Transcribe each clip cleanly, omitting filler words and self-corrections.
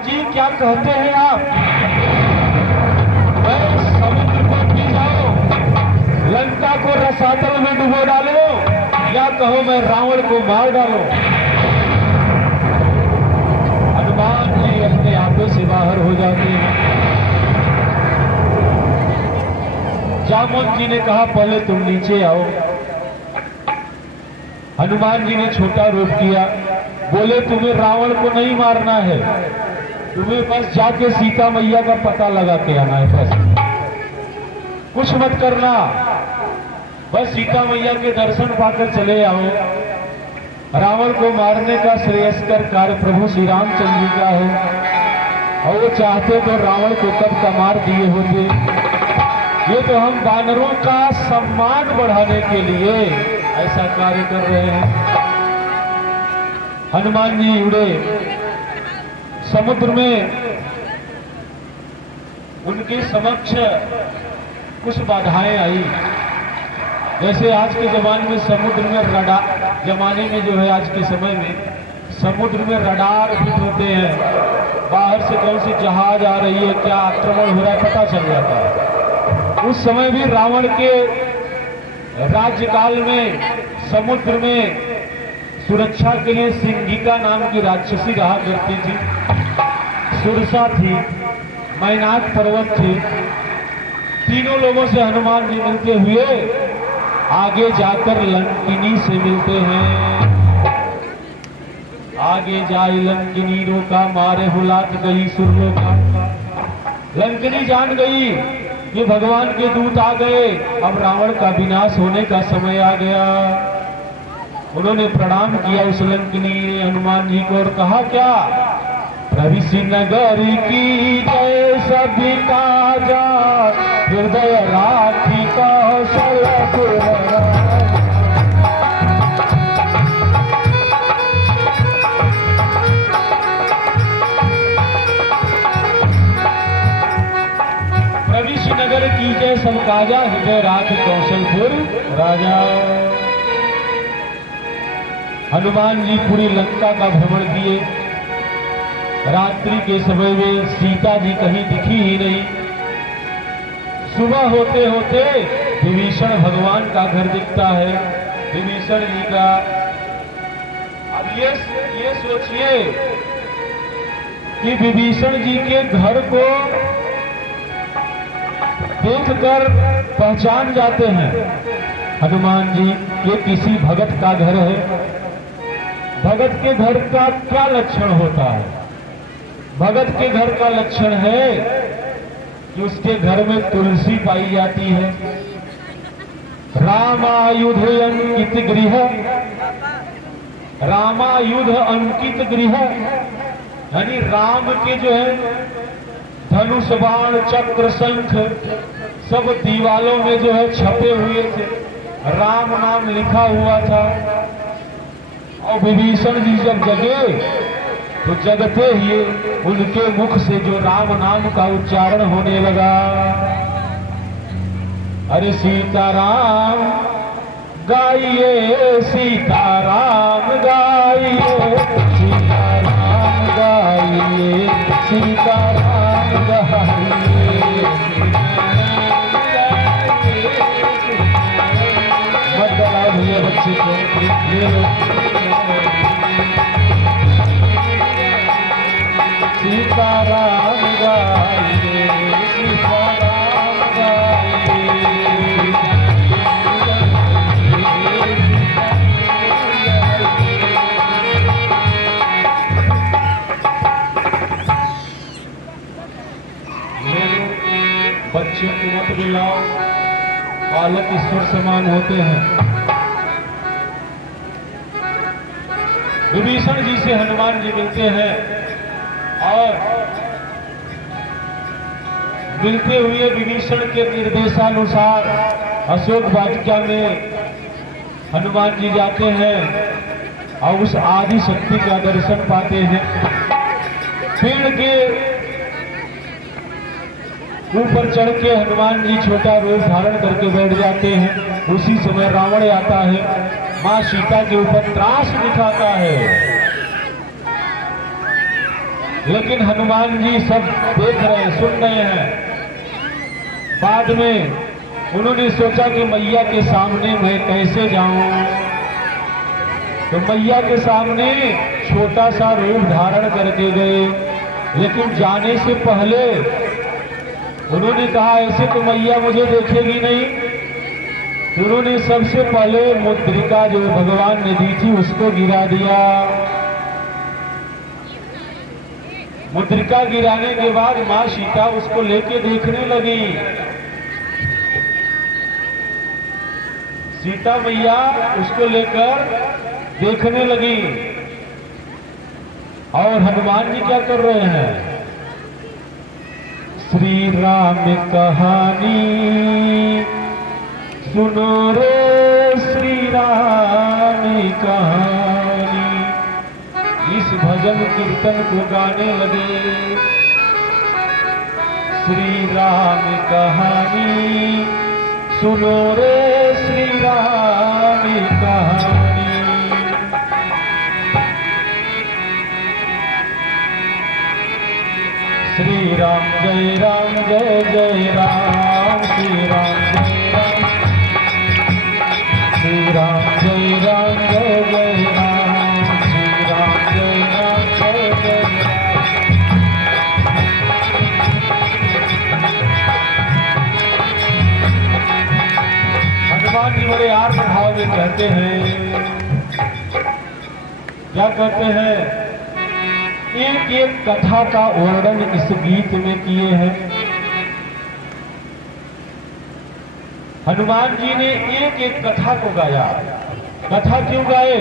जी क्या कहते हैं आप? मैं समुद्र को पी जाओ, लंका को रसातल में डुबो डालो, या कहो मैं रावण को मार डालो। हनुमान जी अपने आपे से बाहर हो जाते हैं। जामुन जी ने कहा पहले तुम नीचे आओ। हनुमान जी ने छोटा रूप किया, बोले तुम्हें रावण को नहीं मारना है, तुम्हें बस जाके सीता मैया का पता लगा के आना है, बस कुछ मत करना, बस सीता मैया के दर्शन पाकर चले आओ। रावण को मारने का श्रेयस्कर कार्य प्रभु श्री रामचंद्र जी का है, और वो चाहते तो रावण को कब का मार दिए होते। ये तो हम वानरों का सम्मान बढ़ाने के लिए ऐसा कार्य कर रहे हैं। हनुमान जी उड़े समुद्र में, उनके समक्ष कुछ बाधाएं आई। जैसे आज के जमाने में समुद्र में रडार, जमाने में जो है आज के समय में समुद्र में रडार फिट होते हैं, बाहर से कौन सी जहाज आ रही है, क्या आक्रमण हो रहा है पता चल जाता है। उस समय भी रावण के राज्यकाल में समुद्र में सुरक्षा के लिए सिंगिका नाम की राक्षसी रहा करती थी, सुरसा थी, मैनाक पर्वत थी। तीनों लोगों से हनुमान जी मिलते हुए आगे जाकर लंकिनी से मिलते हैं। आगे जाए लंकिनी रोका, मारे हुलात गई सुरलोका। लंकिनी जान गई कि भगवान के दूत आ गए, अब रावण का विनाश होने का समय आ गया। उन्होंने प्रणाम किया उस लंकिनी ने हनुमान जी को और कहा क्या? प्रविशि नगर की जय सभी काजा, हृदय राखी कौशलपुर। प्रविशि नगर की जय सब काजा, हृदय राखी कौशलपुर राजा। हनुमान जी पूरी लंका का भ्रमण किए। रात्रि के समय में सीता जी कहीं दिखी ही नहीं। सुबह होते होते विभीषण भगवान का घर दिखता है, विभीषण जी का। अब ये सोचिए कि विभीषण जी के घर को देखकर पहचान जाते हैं हनुमान जी, ये किसी भगत का घर है। भगत के घर का क्या लक्षण होता है? भगत के घर का लक्षण है कि उसके घर में तुलसी पाई जाती है। रामायुध अंकित गृह, रामायुध अंकित गृह, यानी राम के जो है धनुष बाण चक्र शंख सब दीवालों में जो है छपे हुए थे, राम नाम लिखा हुआ था। और विभीषण जी जब जगे तो जगते ही उनके मुख से जो राम नाम का उच्चारण होने लगा, अरे सीताराम गाइए, सीताराम गाइए, सीताराम गाइए, सीताराम गाइए। मत गलाओ भैया बच्चे को, ले लो। सीताराम गाइए, सीताराम गाइए। बच्चों को मत बुलाओ, बालक ईश्वर समान होते हैं। विभीषण जी से हनुमान जी मिलते हैं और मिलते हुए विभीषण के निर्देशानुसार अशोक वाटिका में हनुमान जी जाते हैं और उस आदि शक्ति का दर्शन पाते हैं। पेड़ के ऊपर चढ़ के हनुमान जी छोटा रूप धारण करके बैठ जाते हैं। उसी समय रावण आता है, मां सीता के ऊपर त्रास दिखाता है। लेकिन हनुमान जी सब देख रहे हैं, सुन रहे हैं। बाद में उन्होंने सोचा कि मैया के सामने मैं कैसे जाऊं, तो मैया के सामने छोटा सा रूप धारण करके गए। लेकिन जाने से पहले उन्होंने कहा ऐसे तो मैया मुझे देखेगी नहीं। तो उन्होंने सबसे पहले मुद्रिका जो भगवान ने दी थी उसको गिरा दिया। मुद्रिका गिराने के बाद मां सीता उसको लेके देखने लगी। सीता मैया उसको लेकर देखने लगी। और हनुमान जी क्या कर रहे हैं? श्री राम कहानी सुनो रे, श्री राम कहानी। इस भजन कीर्तन को गाने लगे। श्री राम कहानी सुनो रे, श्री राम कहानी। श्री राम जय जय राम, श्री राम जय राम, श्री राम जय जय राम, श्री राम जय जय राम। हनुमान जी बड़े आत्म भाव में कहते हैं, क्या कहते हैं? एक एक कथा का वर्णन इस गीत में किए हैं। हनुमान जी ने एक एक कथा को गाया। कथा क्यों गाए?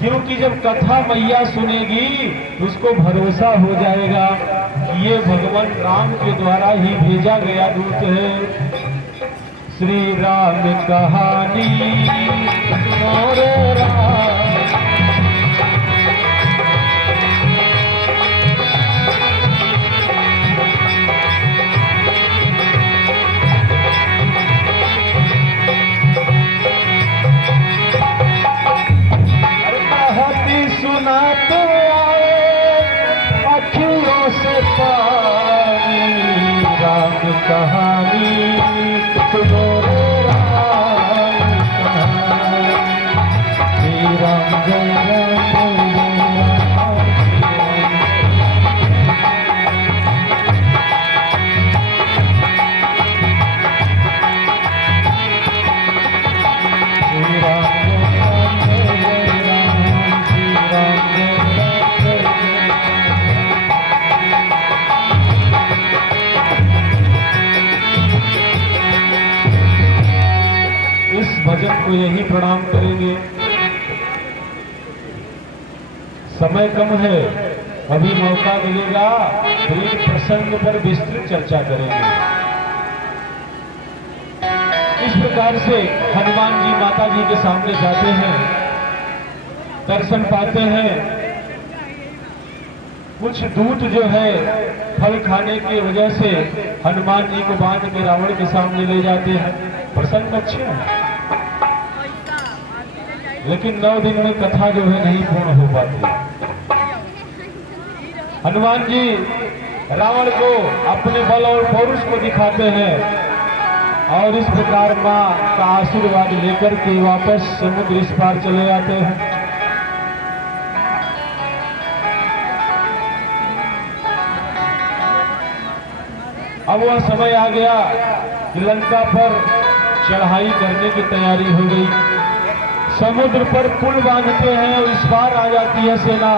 क्योंकि जब कथा मैया सुनेगी उसको भरोसा हो जाएगा कि ये भगवान राम के द्वारा ही भेजा गया दूत है। श्री राम कहानी सुनो रे राम, सुनाते आए अखियों से पानी। राम कहानी सुनो रे राम कहानी, श्री राम जय राम भजन को यही प्रणाम करेंगे। समय कम है, अभी मौका मिलेगा तो एक प्रसंग पर विस्तृत चर्चा करेंगे। इस प्रकार से हनुमान जी माता जी के सामने जाते हैं, दर्शन पाते हैं। कुछ दूत जो है फल खाने की वजह से हनुमान जी को बांध के रावण के सामने ले जाते हैं। प्रसंग अच्छे हैं, लेकिन 9 दिन में कथा जो है नहीं पूर्ण हो पाती। हनुमान जी रावण को अपने बल और पौरुष को दिखाते हैं और इस प्रकार मां का आशीर्वाद लेकर के वापस समुद्र इस पार चले आते हैं। अब वह समय आ गया कि लंका पर चढ़ाई करने की तैयारी हो गई। समुद्र पर पुल बांधते हैं और इस बार आ जाती है सेना।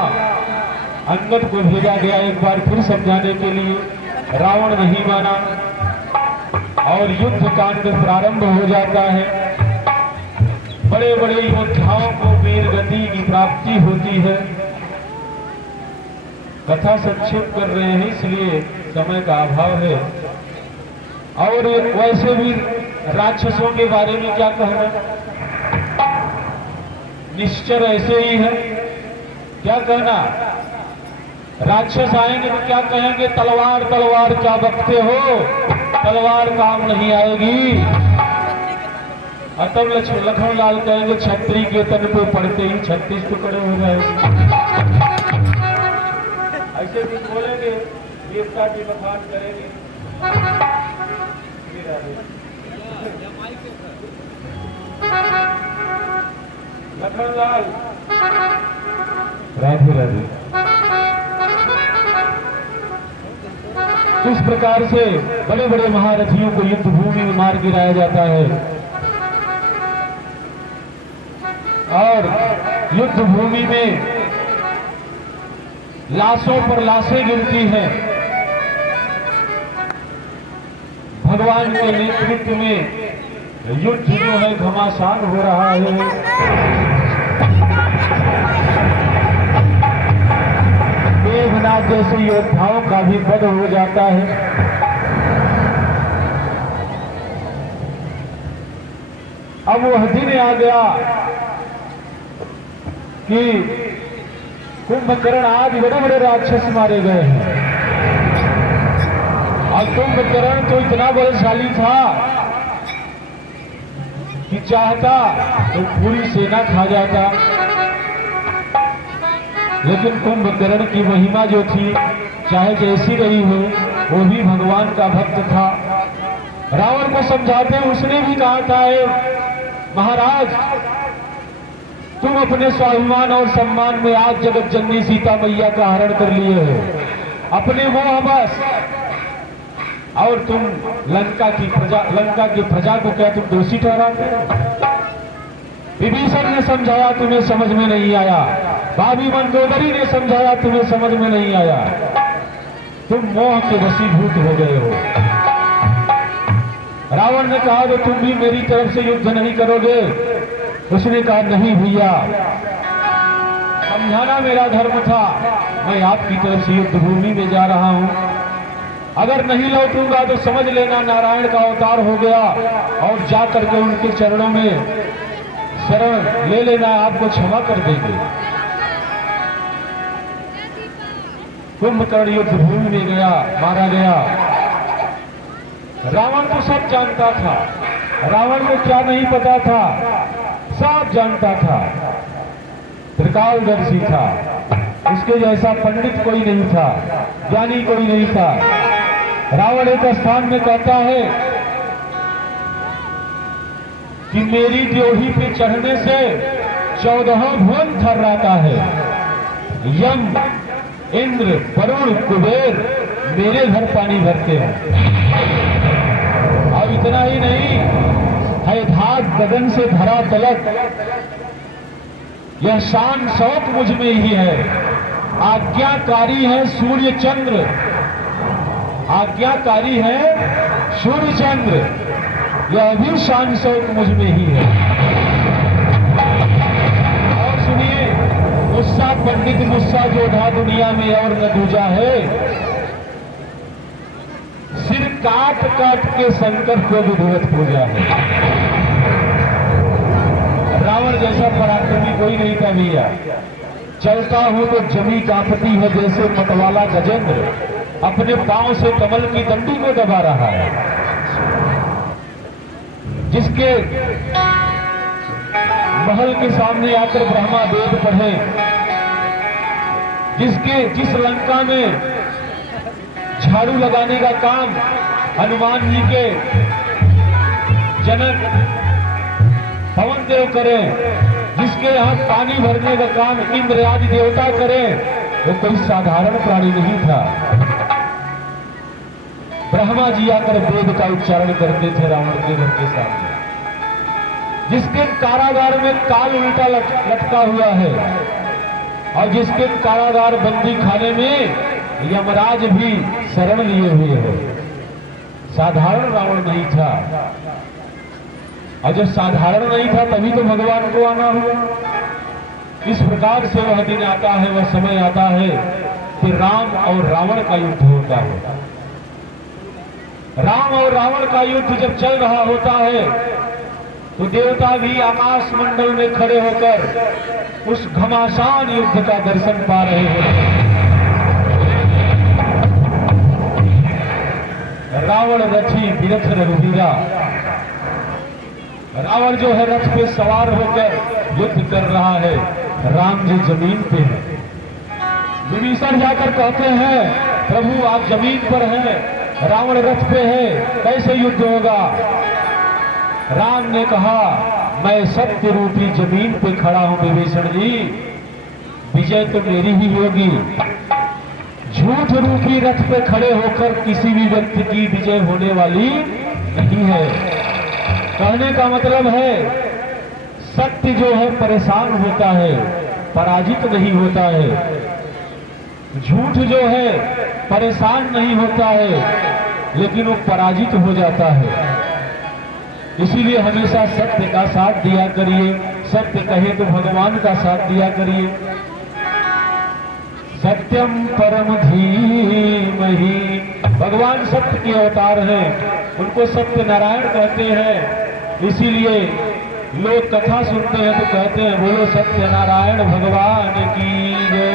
अंगद को भेजा गया एक बार फिर समझाने के लिए, रावण नहीं माना और युद्ध कांड प्रारंभ हो जाता है। बड़े बड़े योद्धाओं को वीर गति की प्राप्ति होती है। कथा संक्षेप कर रहे हैं इसलिए समय का अभाव है। और वैसे भी राक्षसों के बारे में क्या कहना, निश्चर ऐसे ही है। क्या कहना, राक्षस आएंगे तो क्या कहेंगे, तलवार तलवार क्या बकते हो, तलवार काम नहीं आएगी। और तब लखनलाल कहेंगे छत्री के तन पे पड़ते ही 36 टुकड़े हो जाएंगे। ऐसे भी बोलेंगे, वीरता की बखान करेंगे। लखनलाल राधे राधे। इस प्रकार से बड़े बड़े महारथियों को युद्ध भूमि में मार गिराया जाता है और युद्ध भूमि में लाशों पर लाशें गिरती हैं। भगवान के नेतृत्व में युद्ध जो है घमासान हो रहा है। मेघनाद जैसे योद्धाओं का भी वध हो जाता है। अब वह दिन आ गया कि कुंभकर्ण आज बड़े बड़े राक्षस मारे गए हैं और कुंभकर्ण तो इतना बलशाली था कि चाहता तो पूरी सेना खा जाता, लेकिन कुंभकर्ण की महिमा जो थी चाहे जैसी रही हो, वो भी भगवान का भक्त था। रावण को समझाते उसने भी कहा था, महाराज तुम अपने स्वाभिमान और सम्मान में आज जगत जननी सीता मैया का हरण कर लिए हो, अपने मोह बस, और तुम लंका की प्रजा को क्या तुम दोषी ठहराते हो? विभीषण ने समझाया, तुम्हें समझ में नहीं आया। भाभी मंदोदरी ने समझाया, तुम्हें समझ में नहीं आया। तुम मोह के वशीभूत हो गए हो। रावण ने कहा तो तुम भी मेरी तरफ से युद्ध नहीं करोगे? उसने कहा नहीं भैया, समझाना मेरा धर्म था, मैं आपकी तरफ से युद्ध भूमि में जा रहा हूं। अगर नहीं लौटूंगा तो समझ लेना नारायण का अवतार हो गया और जा करके उनके चरणों में शरण ले लेना, आपको क्षमा कर देंगे। कुंभकर्ण युद्ध भूमि में गया, मारा गया। रावण तो सब जानता था, रावण को क्या नहीं पता था, सब जानता था, त्रिकालदर्शी था, उसके जैसा पंडित कोई नहीं था, ज्ञानी कोई नहीं था। रावण एक स्थान में कहता है कि मेरी ड्योढ़ी पे चढ़ने से 14 भुवन थर्राता है। यम, इंद्र, वरुण, कुबेर मेरे घर पानी भरते हैं। अब इतना ही नहीं है, धात गगन से धरा तलक, यह शान शौक मुझ में ही है। आज्ञाकारी है सूर्य चंद्र, आज्ञाकारी है सूर्य चंद्र, यह भी शान शौक मुझ में ही है। और सुनिए, गुस्सा पंडित गुस्सा जोधा दुनिया में और न दूजा है। सिर काट काट के शंकर को विधिवत पूजा है। रावण जैसा पराक्रमी कोई नहीं था भैया। चलता हूं तो जमी कांपती है जैसे मतवाला गजेंद्र अपने पांव से कमल की डंडी को दबा रहा है। जिसके महल के सामने आकर ब्रह्मा वेद पढ़े, जिस लंका में झाड़ू लगाने का काम हनुमान जी के जनक पवन देव करें, जिसके यहाँ पानी भरने का काम इंद्र आदि देवता करें, वो कोई साधारण प्राणी नहीं था। ब्रह्मा जी आकर वेद का उच्चारण करते थे रावण के घर के सामने। जिसके कारागार में काल उल्टा लटका हुआ है और जिसके कारागार बंदी खाने में यमराज भी शरण लिए हुए है, साधारण रावण नहीं था। और जब साधारण नहीं था तभी तो भगवान को आना हुआ। इस प्रकार से वह दिन आता है, वह समय आता है कि राम और रावण का युद्ध होता है। राम और रावण का युद्ध जब चल रहा होता है तो देवता भी आकाश मंडल में खड़े होकर उस घमासान युद्ध का दर्शन पा रहे होते हैं। रावण रथी विरथ रघुवीरा, रावण जो है रथ पे सवार होकर युद्ध कर रहा है, राम जी जमीन पे है। विभीषण जाकर कहते हैं प्रभु आप जमीन पर हैं, रावण रथ पे है, कैसे युद्ध होगा? राम ने कहा मैं सत्य रूपी जमीन पे खड़ा हूं विभीषण जी, विजय तो मेरी ही होगी। झूठ रूपी रथ पे खड़े होकर किसी भी व्यक्ति की विजय होने वाली नहीं है। कहने का मतलब है सत्य जो है परेशान होता है, पराजित नहीं होता है। झूठ जो है परेशान नहीं होता है, लेकिन वो पराजित हो जाता है। इसीलिए हमेशा सत्य का साथ दिया करिए। सत्य कहे तो भगवान का साथ दिया करिए। सत्यम परम धीमहि, भगवान सत्य के अवतार हैं, उनको सत्य नारायण कहते हैं। इसीलिए लोग कथा सुनते हैं तो कहते हैं बोलो सत्य नारायण भगवान की जय।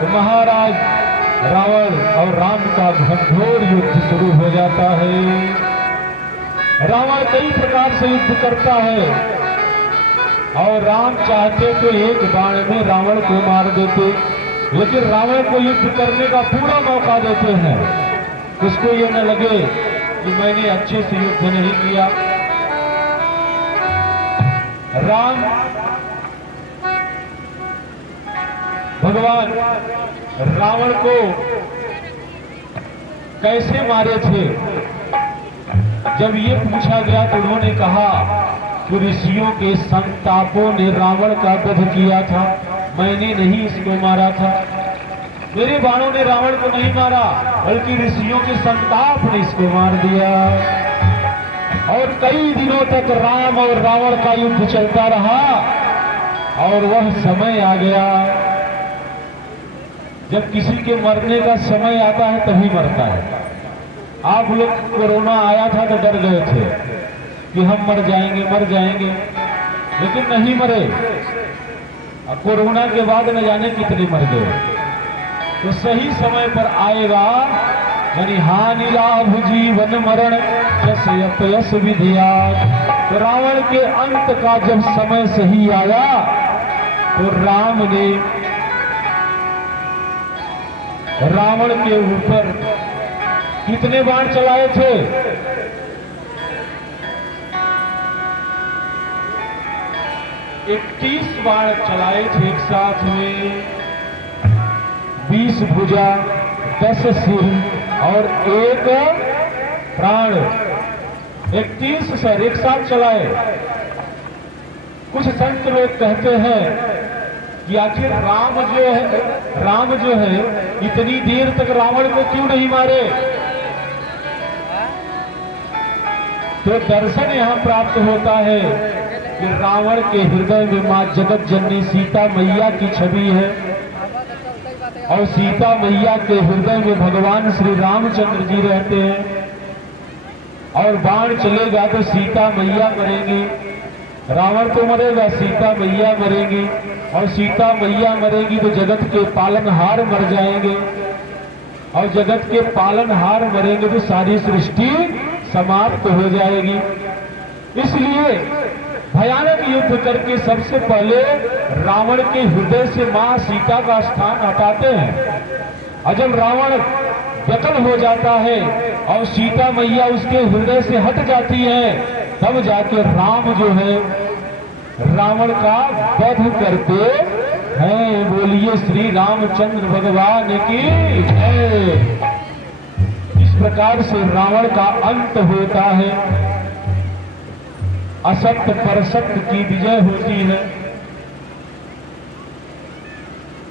तो महाराज रावण और राम का घनघोर युद्ध शुरू हो जाता है। रावण कई प्रकार से युद्ध करता है और राम चाहते तो एक बाण में रावण को मार देते, लेकिन रावण को युद्ध करने का पूरा मौका देते हैं। उसको ये न लगे कि मैंने अच्छे से युद्ध नहीं किया। राम भगवान रावण को कैसे मारे थे? जब ये पूछा गया तो उन्होंने कहा कि ऋषियों के संतापों ने रावण का वध किया था, मैंने नहीं इसको मारा था। मेरे बाणों ने रावण को नहीं मारा, बल्कि ऋषियों के संताप ने इसको मार दिया। और कई दिनों तक राम और रावण का युद्ध चलता रहा और वह समय आ गया जब किसी के मरने का समय आता है तभी मरता है। आप लोग कोरोना आया था तो डर गए थे कि हम मर जाएंगे, लेकिन नहीं मरे। अब कोरोना के बाद न जाने कितने मर गए। तो सही समय पर आएगा, यानी हानि लाभ जीवन मरण यश विधिया। तो रावण के अंत का जब समय सही आया तो राम ने रावण के ऊपर कितने बाण चलाए थे? 31 बाण चलाए थे एक साथ में। 20 भुजा, 10 सिर और 1 प्राण, 31 सर एक साथ चलाए। कुछ संत लोग कहते हैं कि आखिर राम जो है इतनी देर तक रावण को क्यों नहीं मारे? तो दर्शन यहां प्राप्त होता है कि रावण के हृदय में मां जगत जननी सीता मैया की छवि है और सीता मैया के हृदय में भगवान श्री रामचंद्र जी रहते हैं। और बाण चलेगा तो सीता मैया मरेंगी, रावण तो मरेगा, सीता मैया मरेंगी। और सीता मैया मरेगी तो जगत के पालनहार मर जाएंगे, और जगत के पालनहार मरेंगे तो सारी सृष्टि समाप्त हो जाएगी। इसलिए भयानक युद्ध करके सबसे पहले रावण के हृदय से मां सीता का स्थान हटाते हैं। और जब रावण व्यकल हो जाता है और सीता मैया उसके हृदय से हट जाती है, तब जाके राम जो है रावण का वध करते हैं। बोलिए श्री रामचंद्र भगवान की जय। इस प्रकार से रावण का अंत होता है, असत्य पर सत्य की विजय होती है।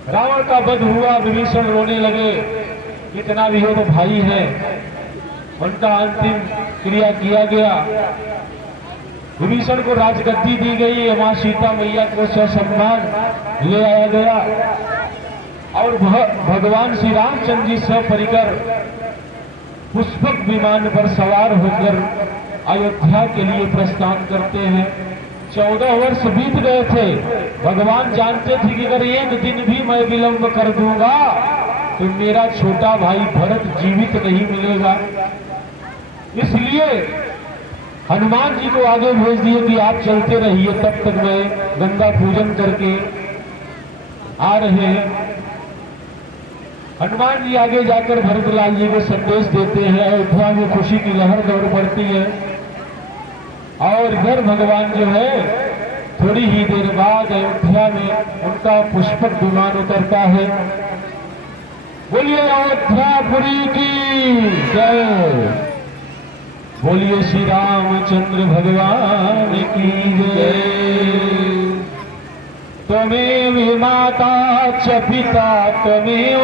रावण का वध हुआ, विभीषण रोने लगे। कितना भी हो तो भाई है, उनका अंतिम क्रिया किया गया। विभीषण को राजगद्दी दी गई, मां सीता मैया को ससम्मान ले आया गया और भगवान श्री रामचंद्र जी सपरिकर पुष्पक विमान पर सवार होकर अयोध्या के लिए प्रस्थान करते हैं। 14 वर्ष बीत गए थे। भगवान जानते थे कि अगर एक दिन भी मैं विलंब कर दूंगा तो मेरा छोटा भाई भरत जीवित नहीं मिलेगा। इसलिए हनुमान जी को आगे भेज दिए कि आप चलते रहिए, तब तक मैं गंगा पूजन करके आ रहे हैं। हनुमान जी आगे जाकर भरतलाल जी को संदेश देते हैं। अयोध्या में खुशी की लहर दौड़ पड़ती है और इधर भगवान जो है थोड़ी ही देर बाद अयोध्या में उनका पुष्पक विमान उतरता है। बोलिए अयोध्यापुरी की जय, बोलिए श्री रामचंद्र भगवान की जय। त्वमेव माता च पिता त्वमेव,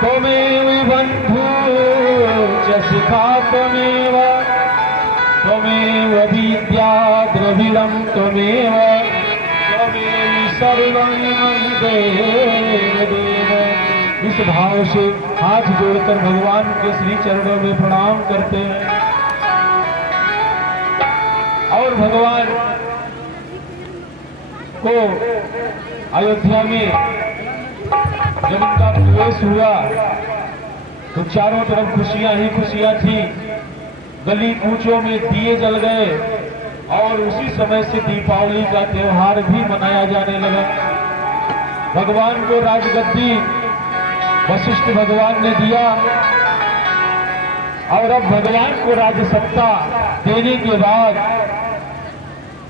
त्वमेव बंधु च सखा त्वमेव, त्वमेव विद्या द्रविड़ं त्वमेव, त्वमेव सर्वं देव देव। इस भाव से हाथ जोड़कर भगवान के श्री चरणों में प्रणाम करते हैं और भगवान को अयोध्या में जब उनका प्रवेश हुआ तो चारों तरफ खुशियां ही खुशियां थी। गली कूचों में दिए जल गए और उसी समय से दीपावली का त्योहार भी मनाया जाने लगा। भगवान को राजगद्दी वशिष्ठ भगवान ने दिया और अब भगवान को राजसत्ता देने के बाद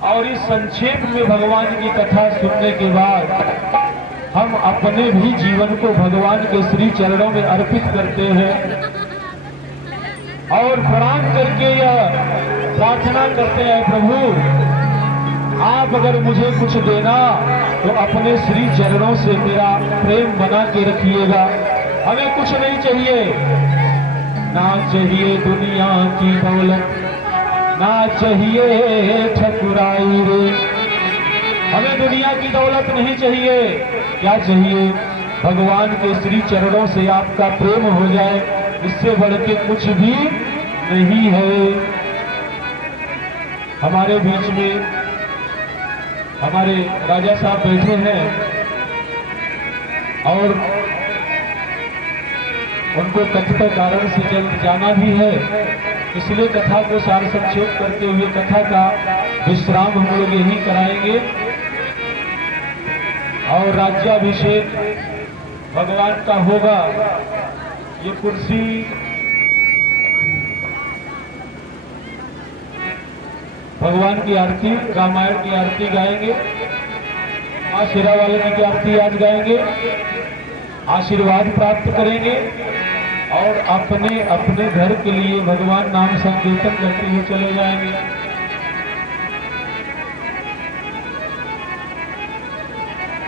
और इस संक्षेप में भगवान की कथा सुनने के बाद हम अपने भी जीवन को भगवान के श्री चरणों में अर्पित करते हैं और प्रणाम करके यह प्रार्थना करते हैं, प्रभु आप अगर मुझे कुछ देना तो अपने श्री चरणों से मेरा प्रेम बना के रखिएगा। हमें कुछ नहीं चाहिए, ना चाहिए दुनिया की दौलत, ना चाहिए ठकुराई रे। हमें दुनिया की दौलत नहीं चाहिए, क्या चाहिए? भगवान के श्री चरणों से आपका प्रेम हो जाए, इससे बढ़ के कुछ भी नहीं है। हमारे बीच में हमारे राजा साहब बैठे हैं और उनको कथित कारण से जल्द जाना भी है, इसलिए कथा को सार संक्षेप करते हुए कथा का विश्राम हम लोग यही कराएंगे और राज्याभिषेक भगवान का होगा। ये कुर्सी भगवान की आरती, रामायण की आरती गाएंगे, मां शेरावाली जी की आरती आज गाएंगे, आशीर्वाद प्राप्त करेंगे और अपने अपने घर के लिए भगवान नाम संकीर्तन करते हुए चले जाएंगे।